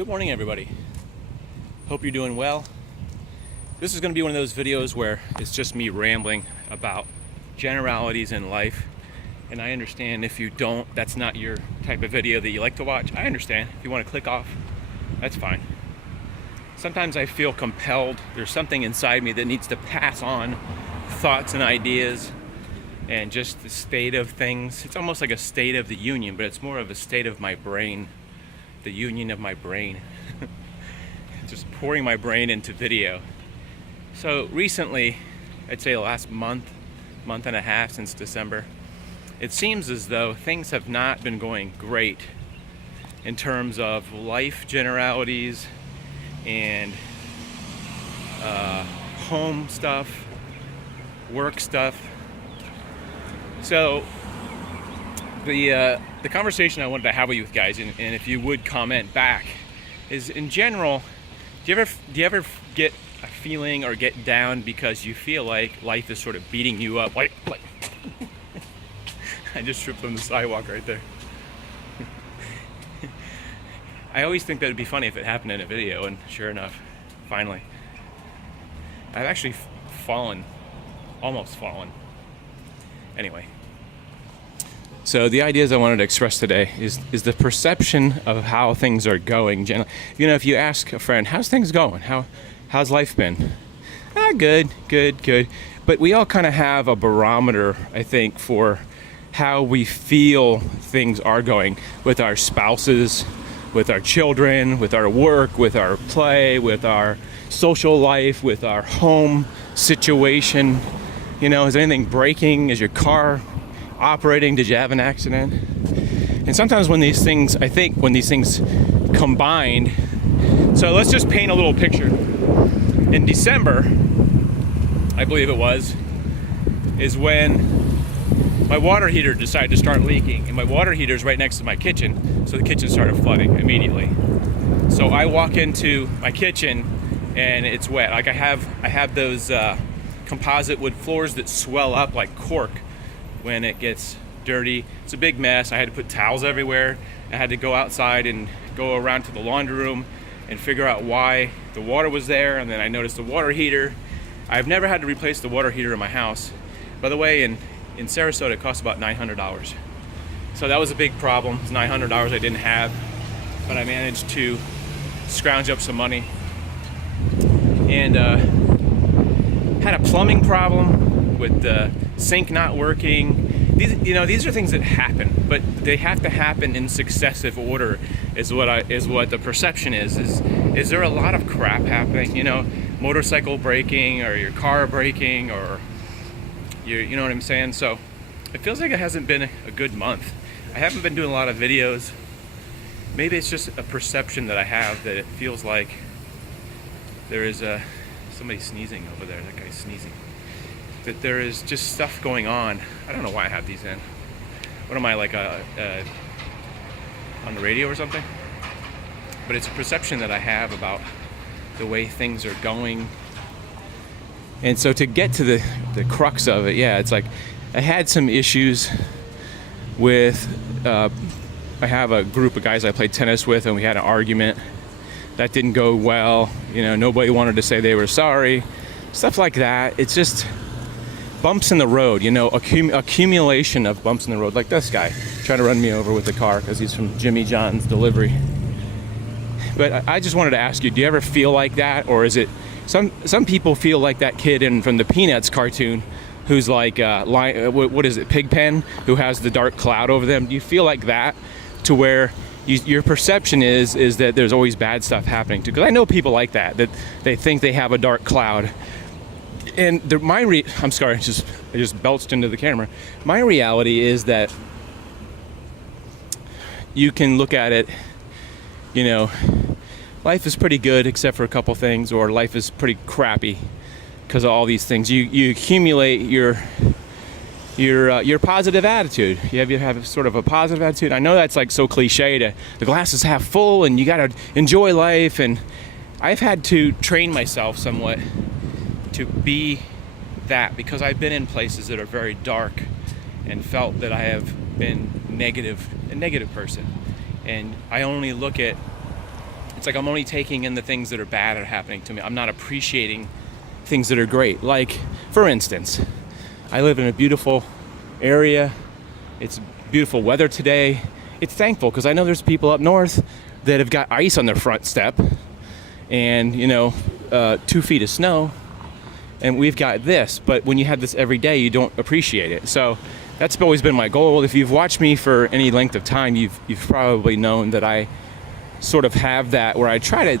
Good morning, everybody. Hope you're doing well. This is going to be one of those videos where it's just me rambling about generalities in life. And I understand if you don't, that's not your type of video that you like to watch. I understand. If you want to click off, that's fine. Sometimes I feel compelled. There's something inside me that needs to pass on thoughts and ideas and just the state of things. It's almost like a state of the union, but it's more of a state of my brain. The union of my brain. Just pouring my brain into video. So recently, I'd say the last month and a half since December, it seems as though things have not been going great in terms of life generalities and home stuff, work stuff. So the conversation I wanted to have with you guys, and if you would comment back, is in general, do you ever get a feeling or get down because you feel like life is sort of beating you up? Like I just tripped on the sidewalk right there. I always think that it'd be funny if it happened in a video, and sure enough, finally. I've actually almost fallen. Anyway. So the ideas I wanted to express today is the perception of how things are going. Generally, if you ask a friend, how's things going? How's life been? Good. But we all kind of have a barometer, I think, for how we feel things are going with our spouses, with our children, with our work, with our play, with our social life, with our home situation. Is anything breaking? Is your car operating? Did you have an accident? And sometimes when these things combined, so let's just paint a little picture. In December, I believe it was, is when my water heater decided to start leaking, and my water heater is right next to my kitchen, so the kitchen started flooding immediately. So I walk into my kitchen and it's wet. Like I have those composite wood floors that swell up like cork when it gets dirty. It's a big mess. I had to put towels everywhere. I had to go outside and go around to the laundry room and figure out why the water was there, and then I noticed the water heater. I've never had to replace the water heater in my house. By the way, in Sarasota, it costs about $900. So that was a big problem. It's $900 I didn't have, but I managed to scrounge up some money. And had a plumbing problem with the sink not working. These are things that happen, but they have to happen in successive order. Is what the perception is. Is there a lot of crap happening? Motorcycle braking, or your car braking, or you know what I'm saying? So it feels like it hasn't been a good month. I haven't been doing a lot of videos. Maybe it's just a perception that I have that it feels like there is somebody sneezing over there. That guy's sneezing. That there is just stuff going on. I don't know why I have these in. What am I, like on the radio or something? But it's a perception that I have about the way things are going. And so to get to the crux of it, it's like I had some issues with, I have a group of guys I played tennis with, and we had an argument. That didn't go well. Nobody wanted to say they were sorry. Stuff like that. It's just bumps in the road, accumulation of bumps in the road, like this guy trying to run me over with the car because he's from Jimmy John's Delivery. But I just wanted to ask you, do you ever feel like that? Or is it, some people feel like that kid from the Peanuts cartoon who's like, what is it, Pigpen, who has the dark cloud over them? Do you feel like that, to where your perception is that there's always bad stuff happening too? Because I know people like that they think they have a dark cloud. And I'm sorry, I just belched into the camera. My reality is that you can look at it, life is pretty good except for a couple things, or life is pretty crappy because of all these things. You accumulate your positive attitude. You have sort of a positive attitude. I know that's like so cliche, the glass is half full and you got to enjoy life. And I've had to train myself somewhat to be that, because I've been in places that are very dark and felt that I have been a negative person. And I only look at It's like I'm only taking in the things that are bad are happening to me. I'm not appreciating things that are great. Like, for instance, I live in a beautiful area. It's beautiful weather today. It's thankful because I know there's people up north that have got ice on their front step and, 2 feet of snow. And we've got this, but when you have this every day, you don't appreciate it. So that's always been my goal. If you've watched me for any length of time, you've probably known that I sort of have that where I try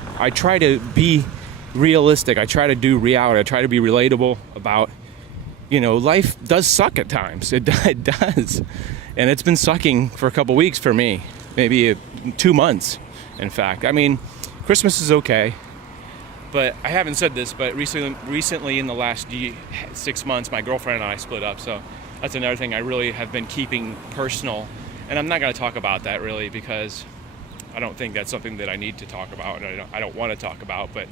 to be realistic. I try to do reality. I try to be relatable about, life does suck at times. It does. And it's been sucking for a couple weeks for me, maybe 2 months, in fact. I mean, Christmas is okay. But I haven't said this, but recently in the last 6 months, my girlfriend and I split up. So that's another thing I really have been keeping personal. And I'm not going to talk about that really because I don't think that's something that I need to talk about. And I don't want to talk about. But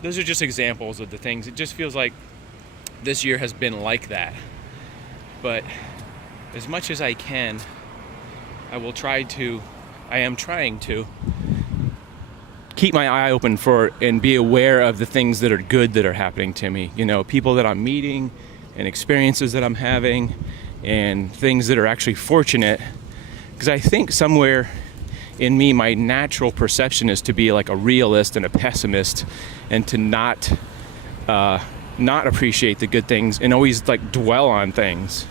those are just examples of the things. It just feels like this year has been like that. But as much as I can, I am trying to keep my eye open for and be aware of the things that are good that are happening to me. People that I'm meeting and experiences that I'm having and things that are actually fortunate. Because I think somewhere in me, my natural perception is to be like a realist and a pessimist and to not appreciate the good things and always like dwell on things.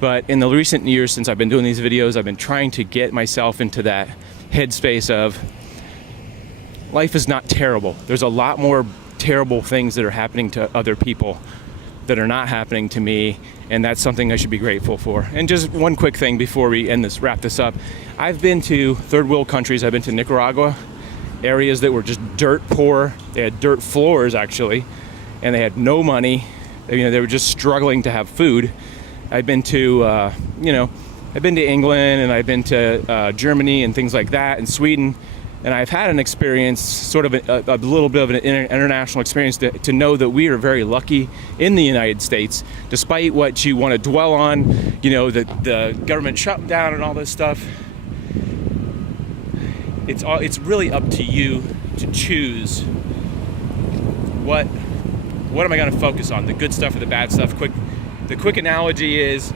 But in the recent years since I've been doing these videos, I've been trying to get myself into that headspace of life is not terrible. There's a lot more terrible things that are happening to other people that are not happening to me, and that's something I should be grateful for. And just one quick thing before we wrap this up. I've been to third world countries. I've been to Nicaragua, areas that were just dirt poor. They had dirt floors actually, and they had no money. They were just struggling to have food. I've been to, I've been to England, and I've been to Germany and things like that, and Sweden. And I've had an experience, sort of a little bit of an international experience to know that we are very lucky in the United States, despite what you want to dwell on, the government shutdown and all this stuff. It's really up to you to choose what am I going to focus on, the good stuff or the bad stuff. The quick analogy is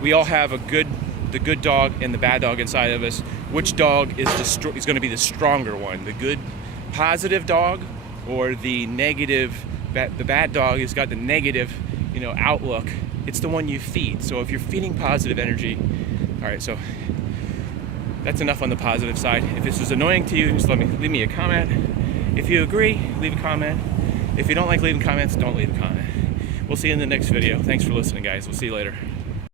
we all have the good dog and the bad dog inside of us. Which dog is going to be the stronger one? The good, positive dog, or the negative? The bad dog has got the negative, outlook. It's the one you feed. So if you're feeding positive energy, all right. So that's enough on the positive side. If this is annoying to you, just leave me a comment. If you agree, leave a comment. If you don't like leaving comments, don't leave a comment. We'll see you in the next video. Thanks for listening, guys. We'll see you later.